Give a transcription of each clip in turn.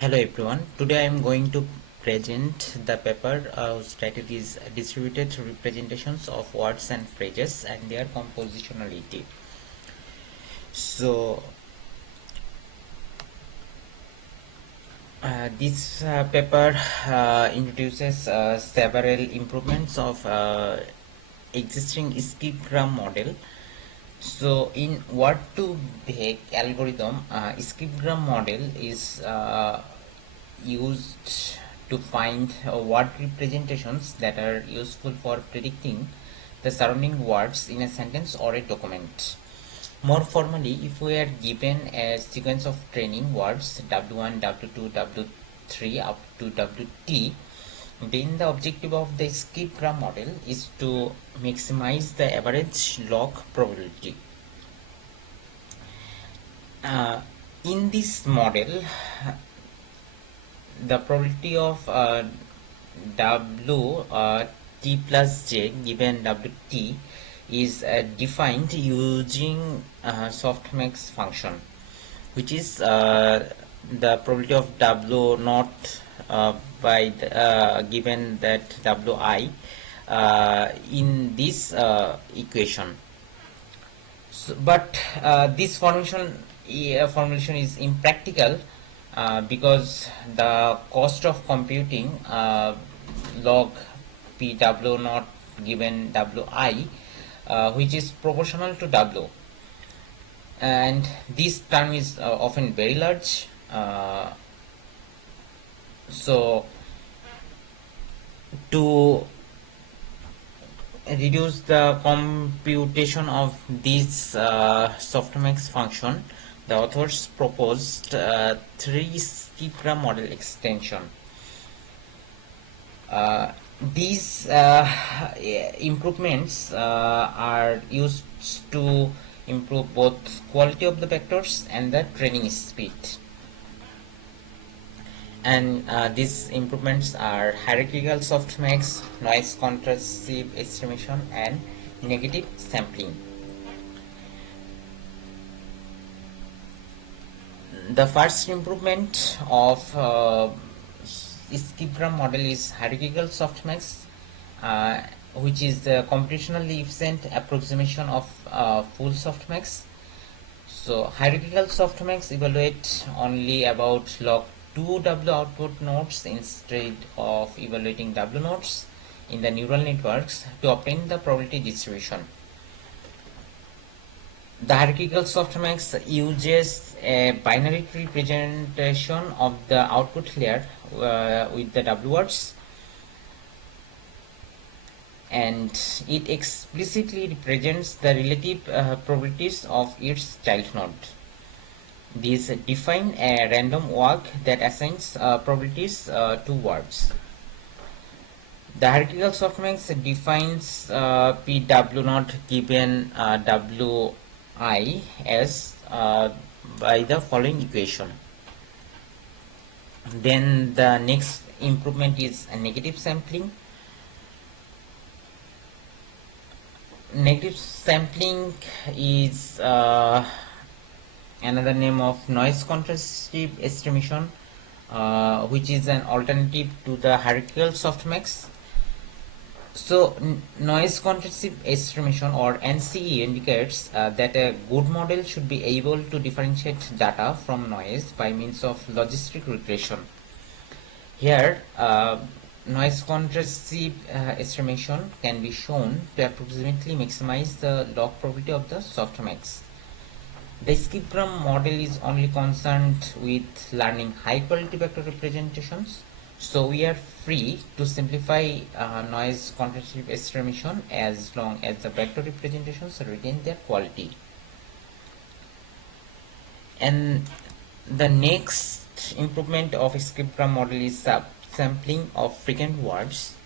Hello everyone. Today I am going to present the paper whose title is Distributed Representations of Words and Phrases and Their Compositionality. So this paper introduces several improvements of existing skipgram model. So in word to vec algorithm, skipgram model is used to find word representations that are useful for predicting the surrounding words in a sentence or a document. More formally, if we are given a sequence of training words W1, W2, W3 up to WT, then the objective of the skipgram model is to maximize the average log probability. Uh, in this model, the probability of W T plus J given WT is defined using softmax function, which is the probability of W naught by given that Wi in this equation. So, but this formulation is impractical because the cost of computing log PW not given Wi, which is proportional to W, and this term is often very large. So to reduce the computation of this softmax function, the authors proposed three skipgram model extension. These improvements are used to improve both quality of the vectors and the training speed. And these improvements are hierarchical softmax, noise contrastive estimation, and negative sampling. The first improvement of skipgram model is hierarchical softmax, which is the computationally efficient approximation of full softmax. So hierarchical softmax evaluate only about log 2 W output nodes instead of evaluating W nodes in the neural networks to obtain the probability distribution. The hierarchical softmax uses a binary representation of the output layer with the W words, and it explicitly represents the relative probabilities of its child node. These define a random walk that assigns probabilities to words. The hierarchical softmax defines PW not given WI as by the following equation. Then the next improvement is a negative sampling. Negative sampling is another name of noise contrastive estimation, which is an alternative to the hierarchical softmax. So noise contrastive estimation, or NCE, indicates that a good model should be able to differentiate data from noise by means of logistic regression. Here noise contrastive estimation can be shown to approximately maximize the log probability of the softmax. The skipgram model is only concerned with learning high quality vector representations, so we are free to simplify noise contrastive estimation as long as the vector representations retain their quality. And the next improvement of skipgram model is sampling of frequent words.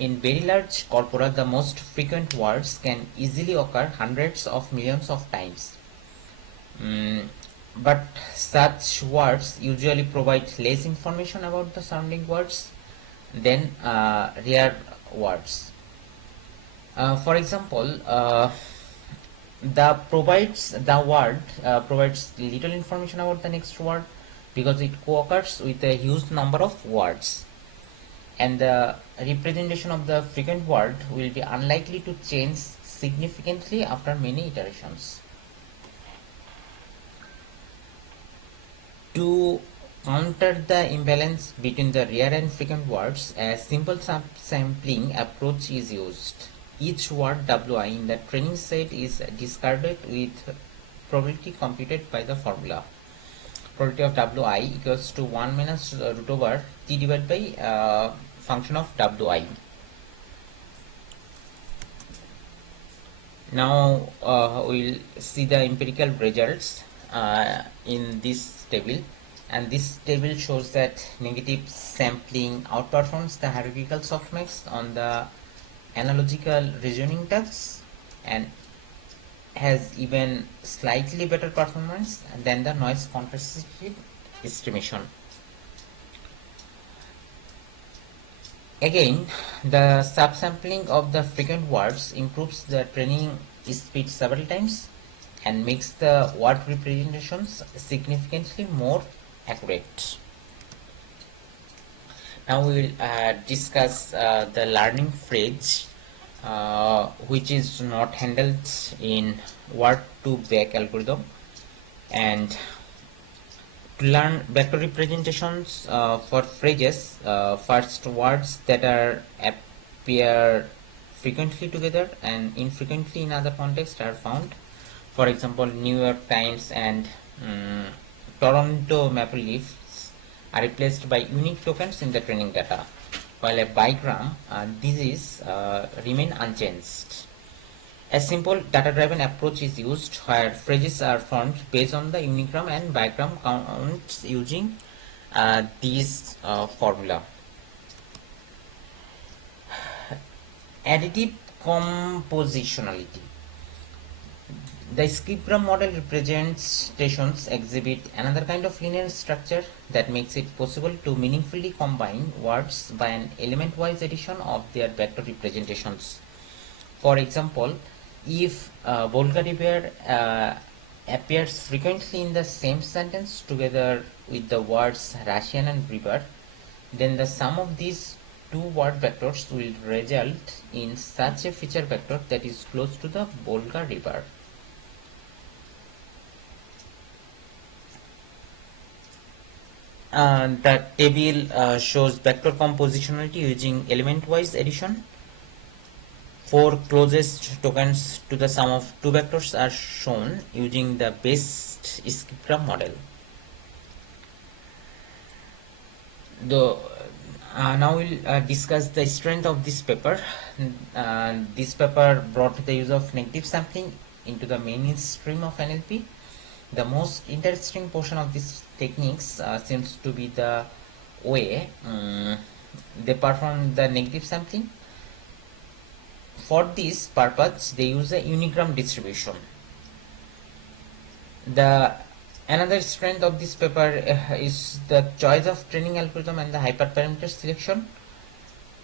In very large corpora, the most frequent words can easily occur hundreds of millions of times. But such words usually provide less information about the surrounding words than rare words. For example, the word provides little information about the next word because it co-occurs with a huge number of words, and the representation of the frequent word will be unlikely to change significantly after many iterations. To counter the imbalance between the rare and frequent words, a simple subsampling approach is used. Each word wi in the training set is discarded with probability computed by the formula. Probability of wi equals to 1 minus root over t divided by function of wi. Now we'll see the empirical results in this table, and this table shows that negative sampling outperforms the hierarchical softmax on the analogical reasoning tasks and has even slightly better performance than the noise contrastive estimation. Again, the subsampling of the frequent words improves the training speed several times and makes the word representations significantly more accurate. Now we will discuss the learning phrase, which is not handled in word to back algorithm. And to learn vector representations for phrases, first words that appear frequently together and infrequently in other contexts are found. For example, New York Times and Toronto Maple Leafs are replaced by unique tokens in the training data, while a bigram, these remain unchanged. A simple data-driven approach is used where phrases are formed based on the unigram and bigram counts using these formula. Additive compositionality. The skipgram model representations exhibit another kind of linear structure that makes it possible to meaningfully combine words by an element-wise addition of their vector representations. For example, if Volga River appears frequently in the same sentence together with the words Russian and river, then the sum of these two word vectors will result in such a feature vector that is close to the Volga River. The table shows vector compositionality using element-wise addition. 4 closest tokens to the sum of two vectors are shown using the best skipgram model. Now we'll discuss the strength of this paper. This paper brought the use of negative sampling into the mainstream of NLP. The most interesting portion of these techniques seems to be the way they perform the negative sampling. For this purpose, they use a unigram distribution. Another strength of this paper is the choice of training algorithm and the hyperparameter selection.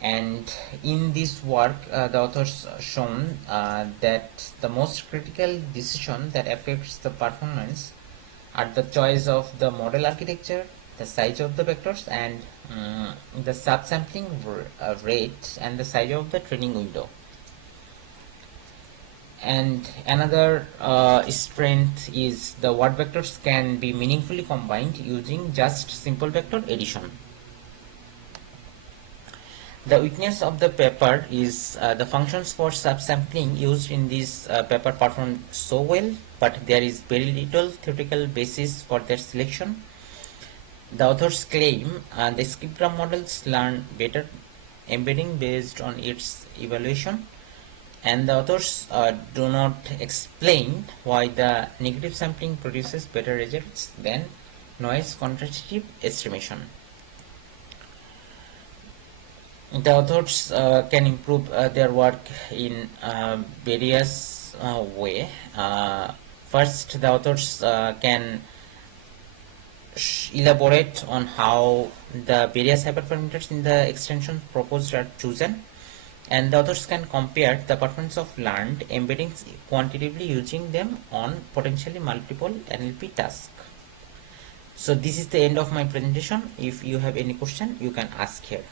And in this work, the authors shown that the most critical decision that affects the performance are the choice of the model architecture, the size of the vectors, and the subsampling rate and the size of the training window. And another strength is the word vectors can be meaningfully combined using just simple vector addition. The weakness of the paper is the functions for subsampling used in this paper perform so well, but there is very little theoretical basis for their selection. The authors claim the skipgram models learn better embedding based on its evaluation, and the authors do not explain why the negative sampling produces better results than noise contrastive estimation. The authors can improve their work in various way. First, the authors can elaborate on how the various hyperparameters in the extension proposed are chosen, and the authors can compare the performance of learned embeddings quantitatively using them on potentially multiple NLP tasks. So this is the end of my presentation. If you have any question, you can ask here.